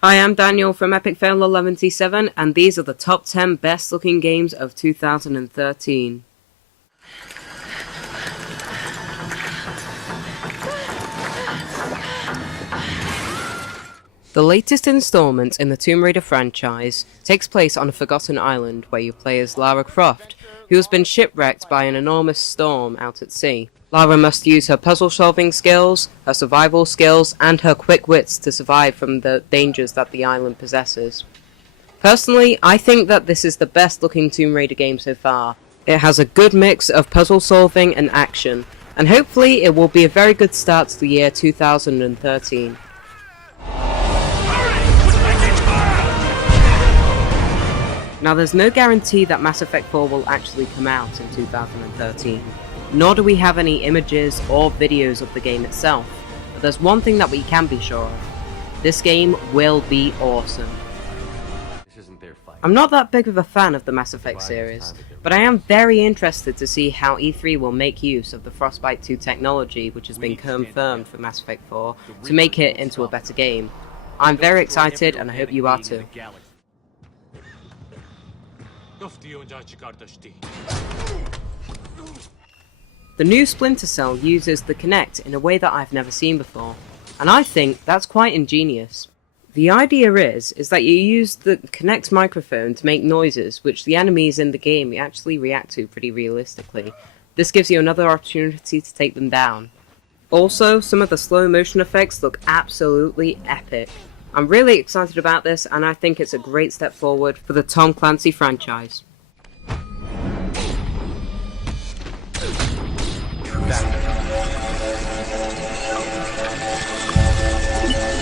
Hi, I'm Daniel from E.F.E.S 11C7, and these are the top 10 best looking games of 2013. The latest installment in the Tomb Raider franchise takes place on a forgotten island where you play as Lara Croft, who has been shipwrecked by an enormous storm out at sea. Lara must use her puzzle-solving skills, her survival skills, and her quick wits to survive from the dangers that the island possesses. Personally, I think that this is the best looking Tomb Raider game so far. It has a good mix of puzzle solving and action, and hopefully it will be a very good start to the year 2013. Now, there's no guarantee that Mass Effect 4 will actually come out in 2013, nor do we have any images or videos of the game itself, but there's one thing that we can be sure of. This game will be awesome. I'm not that big of a fan of the Mass Effect series, but I am very interested to see how E3 will make use of the Frostbite 2 technology which has been confirmed for Mass Effect 4 to make it into a better game. I'm very excited and I hope you are too. The new Splinter Cell uses the Kinect in a way that I've never seen before, and I think that's quite ingenious. The idea is that you use the Kinect microphone to make noises which the enemies in the game actually react to pretty realistically. This gives you another opportunity to take them down. Also, some of the slow motion effects look absolutely epic. I'm really excited about this, and I think it's a great step forward for the Tom Clancy franchise.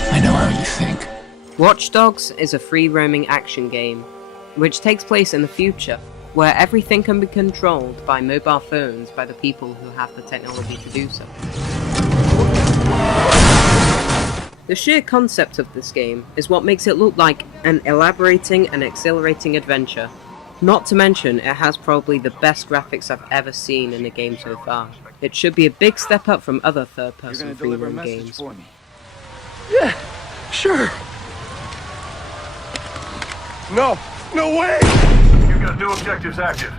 I know how you think. Watch Dogs is a free-roaming action game, which takes place in the future, where everything can be controlled by mobile phones by the people who have the technology to do so. The sheer concept of this game is what makes it look like an elaborating and exhilarating adventure. Not to mention, it has probably the best graphics I've ever seen in a game so far. It should be a big step up from other third-person free-roam games. Yeah, sure. No way! You've got new objectives active.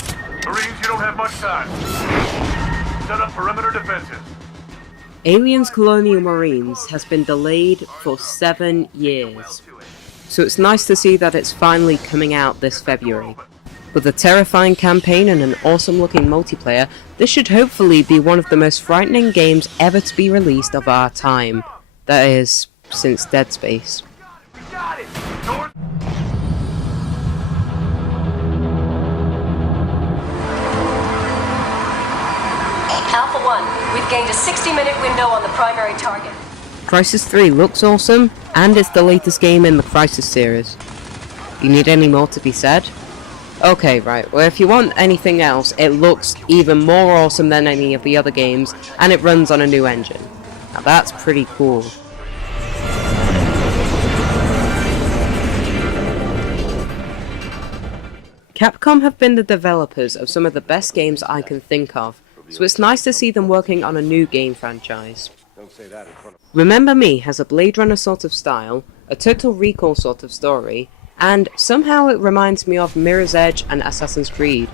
Marines, you don't have much time. Set up perimeter defenses. Aliens Colonial Marines has been delayed for 7 years, so it's nice to see that it's finally coming out this February. With a terrifying campaign and an awesome looking multiplayer, this should hopefully be one of the most frightening games ever to be released of our time. That is, since Dead Space. Alpha 1, we've gained a 60-minute window on the primary target. Crysis 3 looks awesome, and it's the latest game in the Crysis series. You need any more to be said? Okay, right, well if you want anything else, it looks even more awesome than any of the other games, and it runs on a new engine. Now that's pretty cool. Capcom have been the developers of some of the best games I can think of, so it's nice to see them working on a new game franchise. Remember Me has a Blade Runner sort of style, a Total Recall sort of story, and somehow it reminds me of Mirror's Edge and Assassin's Creed.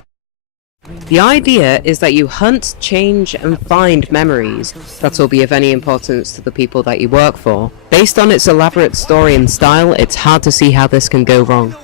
The idea is that you hunt, change, and find memories that will be of any importance to the people that you work for. Based on its elaborate story and style, it's hard to see how this can go wrong.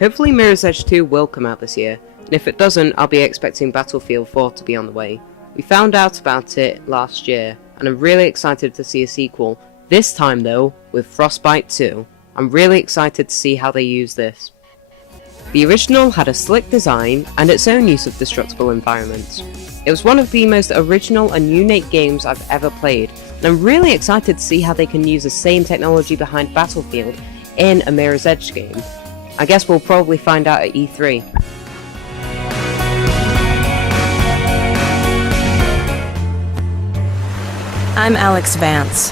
Hopefully Mirror's Edge 2 will come out this year, and if it doesn't, I'll be expecting Battlefield 4 to be on the way. We found out about it last year, and I'm really excited to see a sequel, this time though, with Frostbite 2. I'm really excited to see how they use this. The original had a slick design and its own use of destructible environments. It was one of the most original and unique games I've ever played, and I'm really excited to see how they can use the same technology behind Battlefield in a Mirror's Edge game. I guess we'll probably find out at E3. I'm Alex Vance.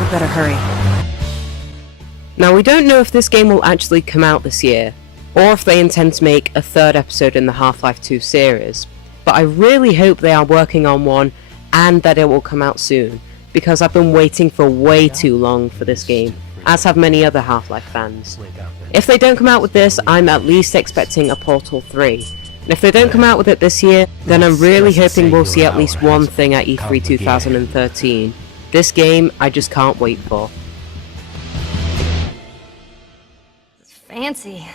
We better hurry. Now we don't know if this game will actually come out this year, or if they intend to make a third episode in the Half-Life 2 series. But I really hope they are working on one and that it will come out soon, because I've been waiting for way too long for this game, as have many other Half-Life fans. If they don't come out with this, I'm at least expecting a Portal 3. And if they don't come out with it this year, then I'm really hoping we'll see at least one thing at E3 2013. This game, I just can't wait for. It's fancy.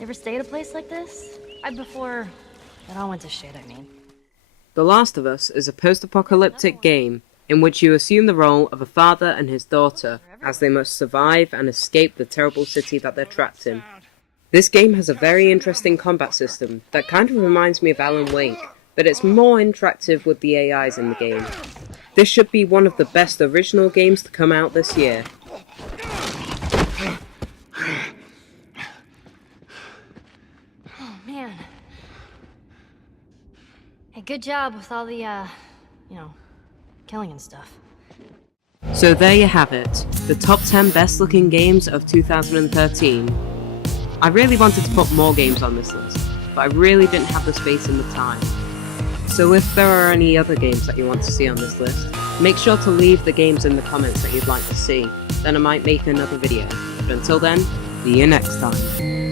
Ever stayed at a place like this? Before it all went to shit, I mean. The Last of Us is a post-apocalyptic game in which you assume the role of a father and his daughter as they must survive and escape the terrible city that they're trapped in. This game has a very interesting combat system that kind of reminds me of Alan Wake, but it's more interactive with the AIs in the game. This should be one of the best original games to come out this year. Oh, man. Hey, good job with all the, killing and stuff. So there you have it, the top 10 best looking games of 2013. I really wanted to put more games on this list, but I really didn't have the space and the time. So if there are any other games that you want to see on this list, make sure to leave the games in the comments that you'd like to see, then I might make another video. But until then, see you next time.